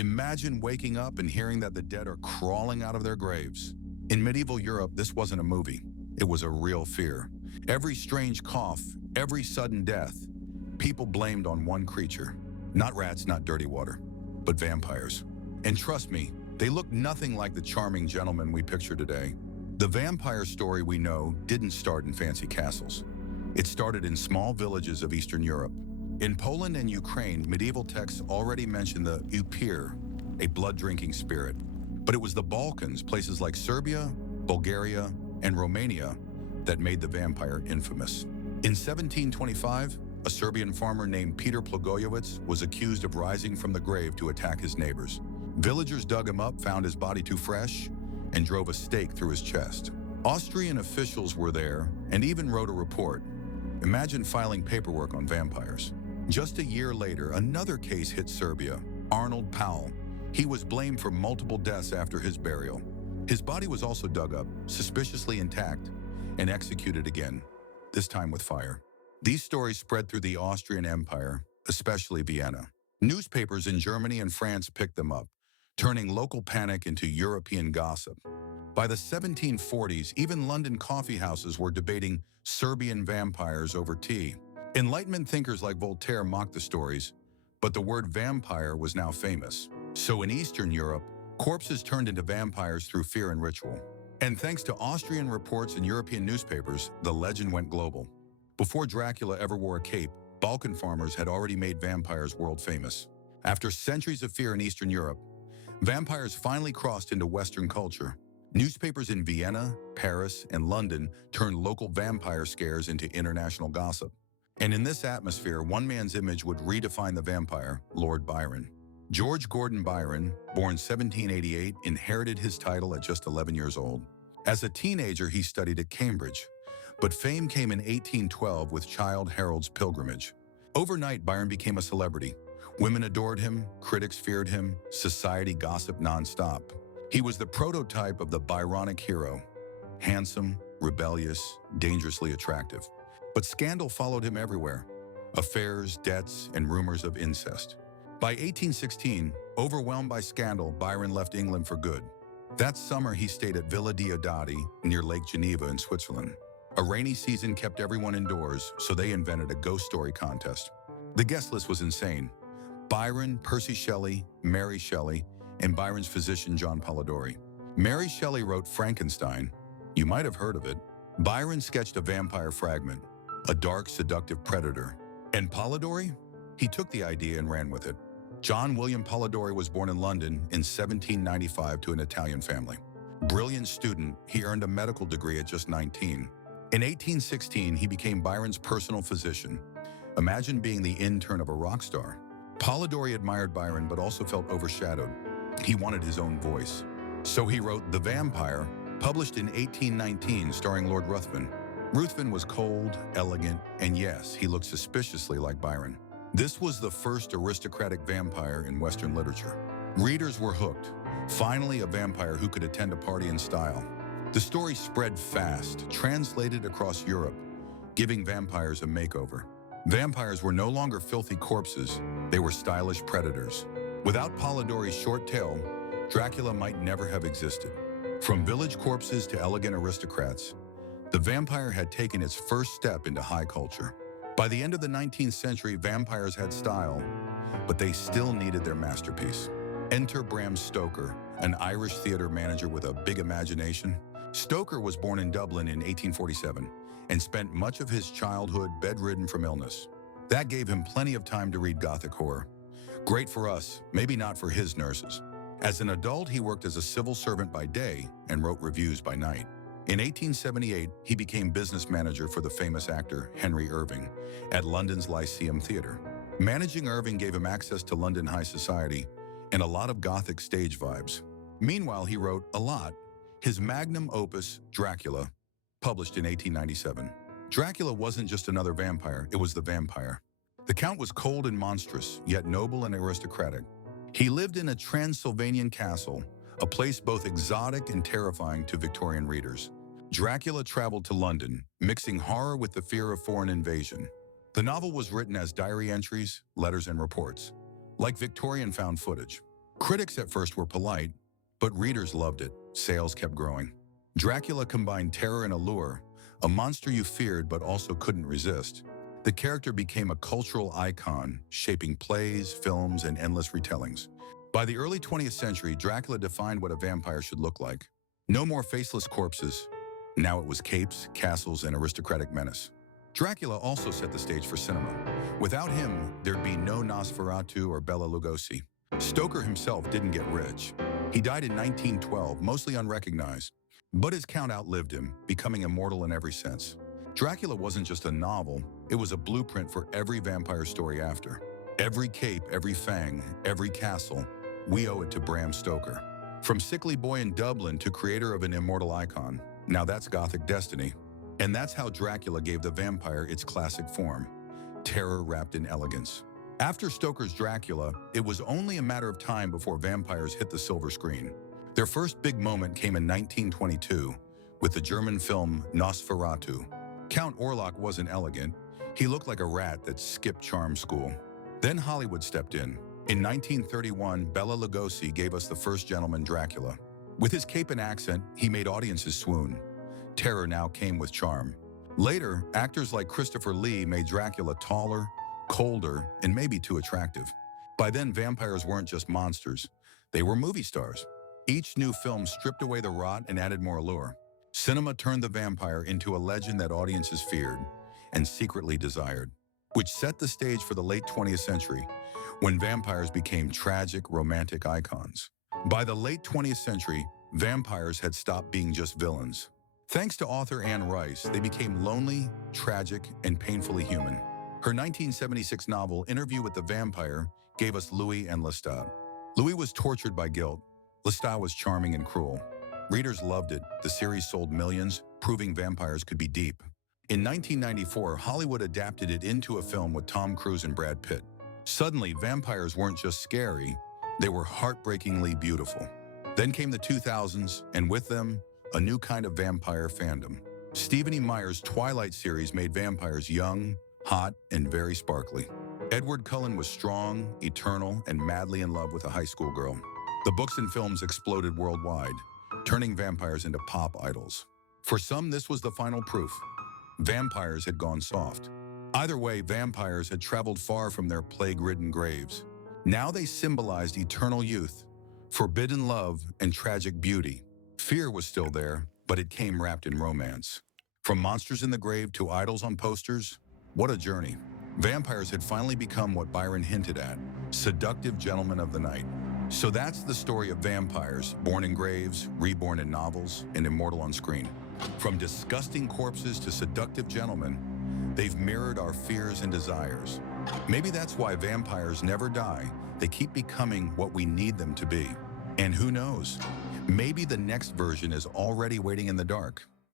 Imagine waking up and hearing that the dead are crawling out of their graves. In medieval Europe, this wasn't a movie. It was a real fear. Every strange cough, every sudden death, people blamed on one creature. Not rats, not dirty water, but vampires. And trust me, they look nothing like the charming gentlemen we picture today. The vampire story we know didn't start in fancy castles. It started in small villages of Eastern Europe. In Poland and Ukraine, medieval texts already mentioned the upir, a blood-drinking spirit. But it was the Balkans, places like Serbia, Bulgaria, and Romania, that made the vampire infamous. In 1725, a Serbian farmer named Peter Plagojevich was accused of rising from the grave to attack his neighbors. Villagers dug him up, found his body too fresh, and drove a stake through his chest. Austrian officials were there and even wrote a report. Imagine filing paperwork on vampires. Just a year later, another case hit Serbia. Arnold Powell. He was blamed for multiple deaths after his burial. His body was also dug up, suspiciously intact, and executed again, this time with fire. These stories spread through the Austrian Empire, especially Vienna. Newspapers in Germany and France picked them up, turning local panic into European gossip. By the 1740s, even London coffee houses were debating Serbian vampires over tea. Enlightenment thinkers like Voltaire mocked the stories, but the word vampire was now famous. So in Eastern Europe, corpses turned into vampires through fear and ritual. And thanks to Austrian reports and European newspapers, the legend went global. Before Dracula ever wore a cape, Balkan farmers had already made vampires world famous. After centuries of fear in Eastern Europe, vampires finally crossed into Western culture. Newspapers in Vienna, Paris, and London turned local vampire scares into international gossip. And in this atmosphere, one man's image would redefine the vampire, Lord Byron. George Gordon Byron, born 1788, inherited his title at just 11 years old. As a teenager, he studied at Cambridge, but fame came in 1812 with Childe Harold's Pilgrimage. Overnight, Byron became a celebrity. Women adored him, critics feared him, society gossiped nonstop. He was the prototype of the Byronic hero, handsome, rebellious, dangerously attractive. But scandal followed him everywhere. Affairs, debts, and rumors of incest. By 1816, overwhelmed by scandal, Byron left England for good. That summer, he stayed at Villa Diodati near Lake Geneva in Switzerland. A rainy season kept everyone indoors, so they invented a ghost story contest. The guest list was insane. Byron, Percy Shelley, Mary Shelley, and Byron's physician John Polidori. Mary Shelley wrote Frankenstein. You might have heard of it. Byron sketched a vampire fragment, a dark, seductive predator. And Polidori? He took the idea and ran with it. John William Polidori was born in London in 1795 to an Italian family. Brilliant student, he earned a medical degree at just 19. In 1816, he became Byron's personal physician. Imagine being the intern of a rock star. Polidori admired Byron but also felt overshadowed. He wanted his own voice. So he wrote The Vampire, published in 1819, starring Lord Ruthven. Ruthven was cold, elegant, and yes, he looked suspiciously like Byron. This was the first aristocratic vampire in Western literature. Readers were hooked. Finally, a vampire who could attend a party in style. The story spread fast, translated across Europe, giving vampires a makeover. Vampires were no longer filthy corpses, they were stylish predators. Without Polidori's short tale, Dracula might never have existed. From village corpses to elegant aristocrats, the vampire had taken its first step into high culture. By the end of the 19th century, vampires had style, but they still needed their masterpiece. Enter Bram Stoker, an Irish theater manager with a big imagination. Stoker was born in Dublin in 1847 and spent much of his childhood bedridden from illness. That gave him plenty of time to read Gothic horror. Great for us, maybe not for his nurses. As an adult, he worked as a civil servant by day and wrote reviews by night. In 1878, he became business manager for the famous actor Henry Irving at London's Lyceum Theatre. Managing Irving gave him access to London high society and a lot of Gothic stage vibes. Meanwhile, he wrote a lot. His magnum opus, Dracula, published in 1897. Dracula wasn't just another vampire, it was the vampire. The Count was cold and monstrous, yet noble and aristocratic. He lived in a Transylvanian castle, a place both exotic and terrifying to Victorian readers. Dracula traveled to London, mixing horror with the fear of foreign invasion. The novel was written as diary entries, letters, and reports, like Victorian found footage. Critics at first were polite, but readers loved it. Sales kept growing. Dracula combined terror and allure, a monster you feared but also couldn't resist. The character became a cultural icon, shaping plays, films, and endless retellings. By the early 20th century, Dracula defined what a vampire should look like. No more faceless corpses. Now it was capes, castles, and aristocratic menace. Dracula also set the stage for cinema. Without him, there'd be no Nosferatu or Bela Lugosi. Stoker himself didn't get rich. He died in 1912, mostly unrecognized. But his count outlived him, becoming immortal in every sense. Dracula wasn't just a novel, it was a blueprint for every vampire story after. Every cape, every fang, every castle, we owe it to Bram Stoker. From sickly boy in Dublin to creator of an immortal icon, now that's Gothic destiny. And that's how Dracula gave the vampire its classic form, terror wrapped in elegance. After Stoker's Dracula, it was only a matter of time before vampires hit the silver screen. Their first big moment came in 1922 with the German film Nosferatu. Count Orlok wasn't elegant. He looked like a rat that skipped charm school. Then Hollywood stepped in. In 1931, Bela Lugosi gave us the first gentleman Dracula. With his cape and accent, he made audiences swoon. Terror now came with charm. Later, actors like Christopher Lee made Dracula taller, colder, and maybe too attractive. By then, vampires weren't just monsters. They were movie stars. Each new film stripped away the rot and added more allure. Cinema turned the vampire into a legend that audiences feared and secretly desired, which set the stage for the late 20th century, when vampires became tragic, romantic icons. By the late 20th century, vampires had stopped being just villains. Thanks to author Anne Rice, they became lonely, tragic, and painfully human. Her 1976 novel, Interview with the Vampire, gave us Louis and Lestat. Louis was tortured by guilt. Lestat was charming and cruel. Readers loved it. The series sold millions, proving vampires could be deep. In 1994, Hollywood adapted it into a film with Tom Cruise and Brad Pitt. Suddenly, vampires weren't just scary, they were heartbreakingly beautiful. Then came the 2000s, and with them, a new kind of vampire fandom. Stephen E. Meyer's Twilight series made vampires young, hot, and very sparkly. Edward Cullen was strong, eternal, and madly in love with a high school girl. The books and films exploded worldwide, turning vampires into pop idols. For some, this was the final proof. Vampires had gone soft. Either way, vampires had traveled far from their plague-ridden graves. Now they symbolized eternal youth, forbidden love, and tragic beauty. Fear was still there, but it came wrapped in romance. From monsters in the grave to idols on posters, what a journey. Vampires had finally become what Byron hinted at, seductive gentlemen of the night. So that's the story of vampires, born in graves, reborn in novels, and immortal on screen. From disgusting corpses to seductive gentlemen, they've mirrored our fears and desires. Maybe that's why vampires never die. They keep becoming what we need them to be. And who knows, maybe the next version is already waiting in the dark.